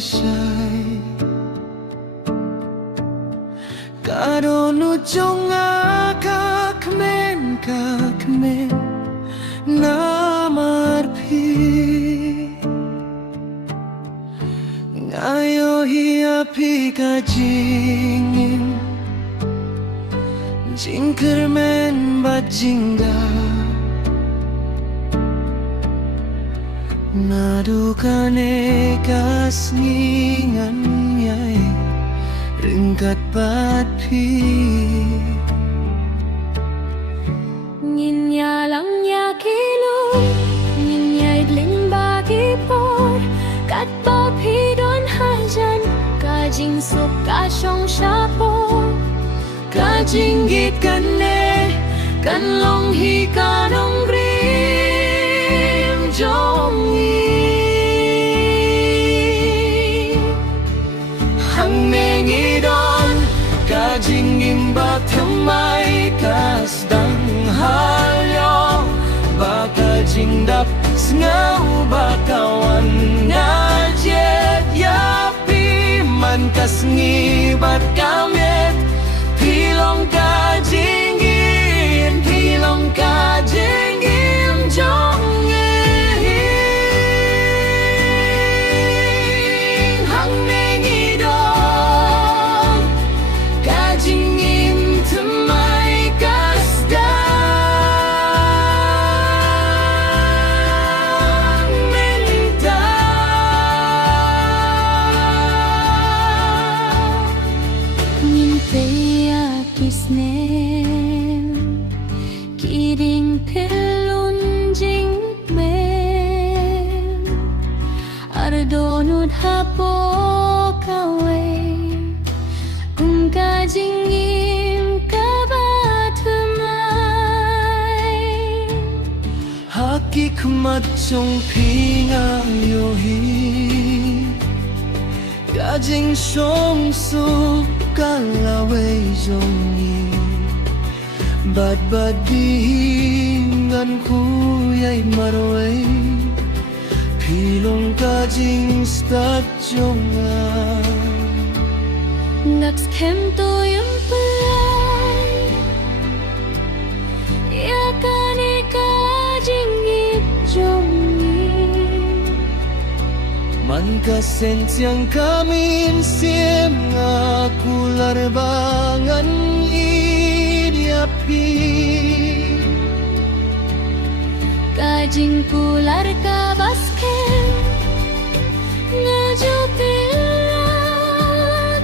syai Kadonu jonga ka kmen namarpi Ngayo hiapi ka jingin Jingkermen bajingga Nadukane kasningan yai Ringkat patpi Nhìn lăng nhà ký lu Nhìn nhảy linh ba ký bột Cắt ba phi đón hai chân Cả jing sụp cả trong xa bột Cả jing git kan ne Kan long hi ka nong rim Jong Hang mengi don Cả jing imba thamai kas dang halyo Baka jing dap Sngau bakawan ngajet yapi Man kas ngibat kamet Pilong ka jinggin Pilong ka jinggin Jongin Hang mengi dong Ka jinggin Temai kasdang Minta Nhìn peya kisnem Kiring pelun jing men Ardonut hapo kawe Ka jingim kabatumay Haki kumat chong pinga yohi Gajing shong su kalaway jongi Bad dingan kuyay marway Pilong kajing stat jonga Ngaks kem to yung palay Yakani ka jingit jongi Man kasensyang kamin siem nga kularbangan idiapi Kajing pular ka baskem Ngajupila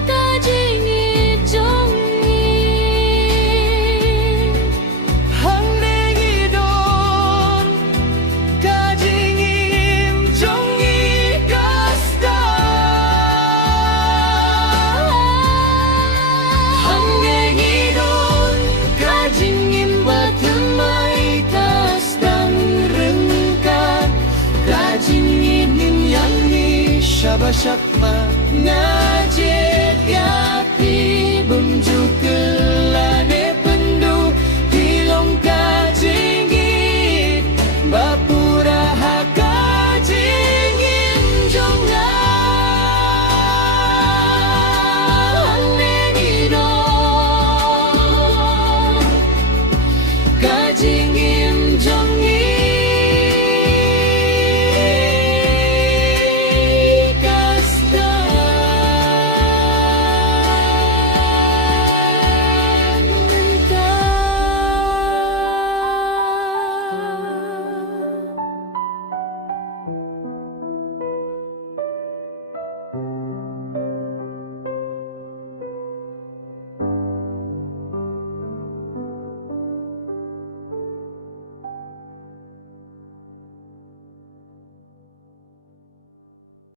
kajing ijongi Hang nengi don kajing im jongi kasta Hang nengi don kajing im batemai kastang rengkat Kajing im yang ni syabasyak ma ngajet ya